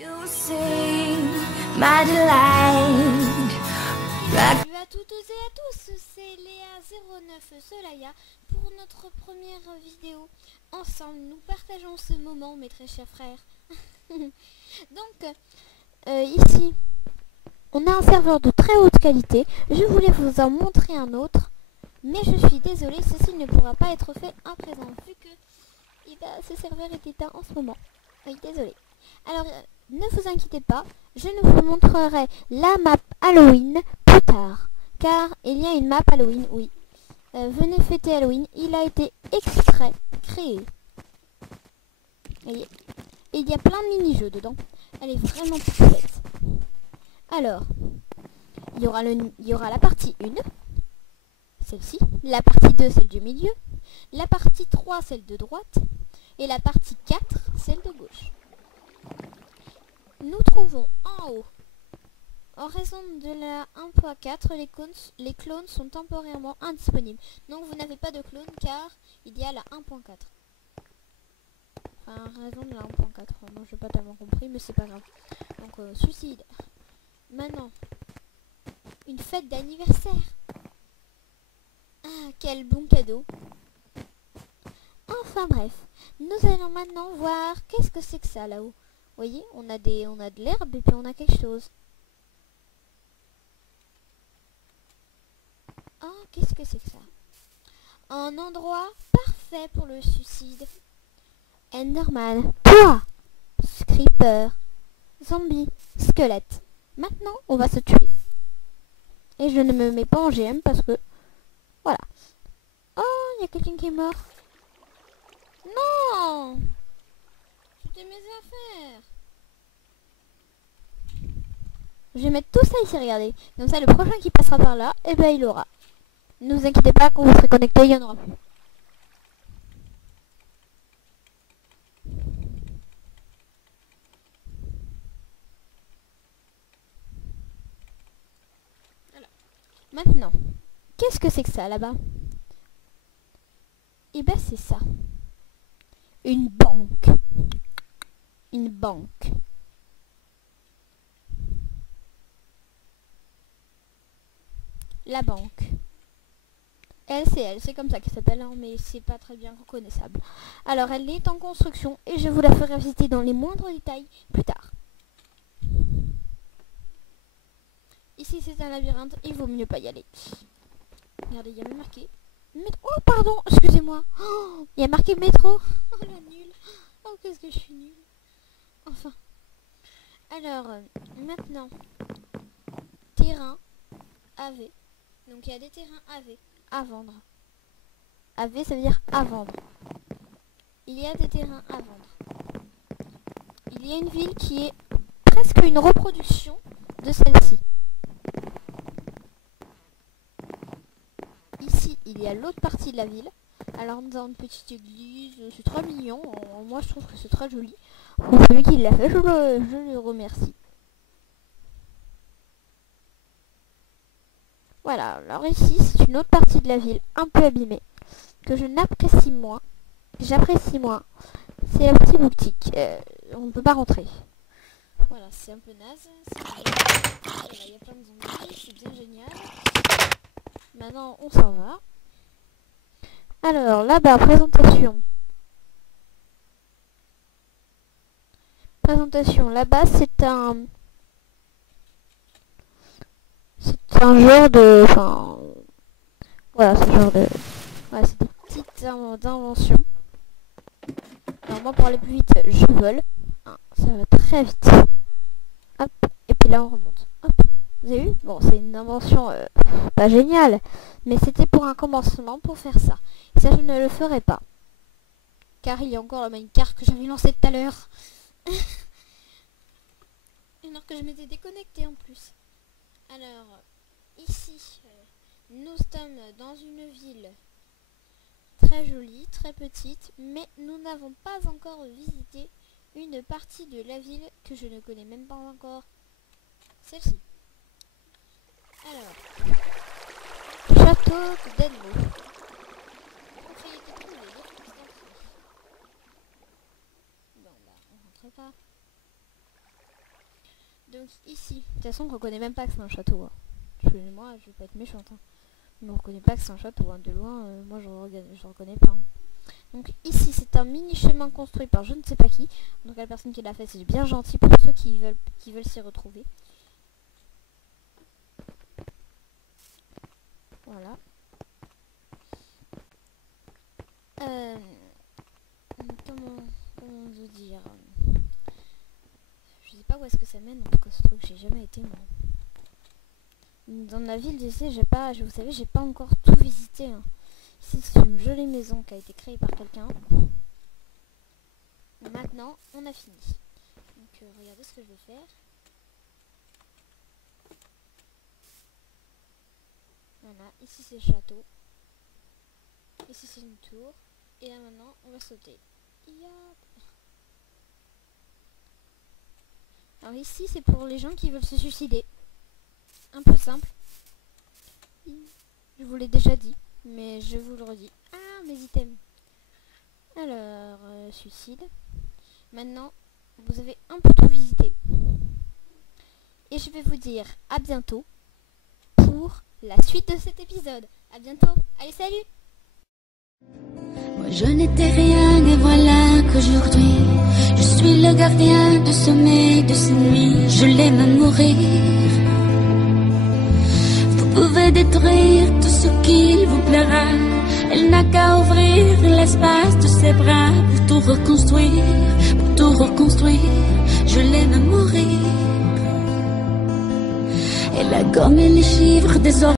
You sing my delight. Salut à toutes et à tous, c'est Léa09 Solaya pour notre première vidéo. Ensemble, nous partageons ce moment, mes très chers frères. Donc, ici, on a un serveur de très haute qualité. Je voulais vous en montrer un autre, mais je suis désolée, ceci ne pourra pas être fait à présent, vu que ce serveur est éteint en ce moment. Oui, désolé. Alors, ne vous inquiétez pas, je ne vous montrerai la map Halloween plus tard, car il y a une map Halloween, oui. Venez fêter Halloween, il a été extrait, créé. Voyez. Et il y a plein de mini-jeux dedans. Elle est vraiment parfaite. Alors, il y aura la partie 1, celle-ci. La partie 2, celle du milieu. La partie 3, celle de droite. Et la partie 4, celle de gauche. Nous trouvons en haut, en raison de la 1.4, les clones sont temporairement indisponibles. Donc vous n'avez pas de clone car il y a la 1.4. Enfin, en raison de la 1.4. Moi je n'ai pas tellement compris, mais c'est pas grave. Donc suicide. Maintenant, une fête d'anniversaire. Ah, quel bon cadeau. Enfin bref, nous allons maintenant voir qu'est-ce que c'est que ça là-haut. Vous voyez, on a de l'herbe et puis on a quelque chose. Oh, qu'est-ce que c'est que ça? Un endroit parfait pour le suicide. Enderman, toi, creeper, zombie, squelette. Maintenant, on va se tuer. Et je ne me mets pas en GM parce que... Voilà. Oh, il y a quelqu'un qui est mort. Non! C'était mes affaires. Je vais mettre tout ça ici, regardez. Comme ça, le prochain qui passera par là, eh ben, il aura. Ne vous inquiétez pas, quand vous serez connecté, il n'y en aura plus. Voilà. Maintenant, qu'est-ce que c'est que ça, là-bas? Eh ben, c'est ça. Une banque. Une banque. La banque. C'est comme ça qu'elle s'appelle, hein, mais c'est pas très bien reconnaissable. Alors, elle est en construction et je vous la ferai visiter dans les moindres détails plus tard. Ici, c'est un labyrinthe, il vaut mieux pas y aller. Regardez, il y a même marqué... Oh, pardon, excusez-moi. Oh, il y a marqué métro. Oh, la nulle. Oh, qu'est-ce que je suis nulle. Enfin. Alors, maintenant, terrain AV. Donc, il y a des terrains AV à vendre. AV, ça veut dire à vendre. Il y a des terrains à vendre. Il y a une ville qui est presque une reproduction de celle-ci. Ici, il y a l'autre partie de la ville. Alors, dans une petite église, c'est très mignon. Moi, je trouve que c'est très joli. Celui qui l'a fait, je le remercie. Voilà, alors ici, c'est une autre partie de la ville, un peu abîmée, que je n'apprécie moins. J'apprécie moins. C'est la petite boutique. On ne peut pas rentrer. Voilà, c'est un peu naze. Voilà, il y a plein de zombies, c'est bien génial. Maintenant, on s'en va. Alors, là-bas, présentation. Présentation, là-bas, c'est un genre de... Enfin... Voilà, c'est genre de... Voilà, c'est des petites inventions. Alors moi, pour aller plus vite, je vole. Ça va très vite. Hop, et puis là, on remonte. Hop, vous avez vu? Bon, c'est une invention pas géniale, mais c'était pour un commencement pour faire ça. Et ça, je ne le ferai pas. Car il y a encore la minecart que j'avais lancée tout à l'heure. Alors que je m'étais déconnectée en plus. Alors, ici, nous sommes dans une ville très jolie, très petite, mais nous n'avons pas encore visité une partie de la ville que je ne connais même pas encore. Celle-ci. Alors, château d'Edmo. Propriété trouvée, bon bah, on rentre pas. Donc ici, de toute façon on reconnaît même pas que c'est un château. Hein. Excusez-moi, je vais pas être méchante. Hein. Mais on reconnaît pas que c'est un château. Hein. De loin, moi je reconnais pas. Hein. Donc ici c'est un mini chemin construit par je ne sais pas qui. Donc la personne qui l'a fait c'est bien gentil pour ceux qui veulent s'y retrouver. Voilà. Comment vous dire, je sais pas où est-ce que ça mène, en tout cas ce truc j'ai jamais été moi. Dans la ville d'essai, vous savez, j'ai pas encore tout visité. Hein. Ici c'est une jolie maison qui a été créée par quelqu'un. Maintenant on a fini. Donc regardez ce que je vais faire. Voilà, ici c'est le château. Ici c'est une tour. Et là maintenant on va sauter. Alors ici c'est pour les gens qui veulent se suicider. Un peu simple. Je vous l'ai déjà dit, mais je vous le redis. Ah, mes items. Alors, suicide. Maintenant, vous avez un peu tout visité. Et je vais vous dire à bientôt pour la suite de cet épisode. À bientôt. Allez, salut! Moi je n'étais rien et voilà qu'aujourd'hui je suis le gardien du sommeil de ces nuits. Je l'aime à mourir. Vous pouvez détruire tout ce qu'il vous plaira. Elle n'a qu'à ouvrir l'espace de ses bras pour tout reconstruire, pour tout reconstruire. Je l'aime à mourir. Elle a gommé les chiffres des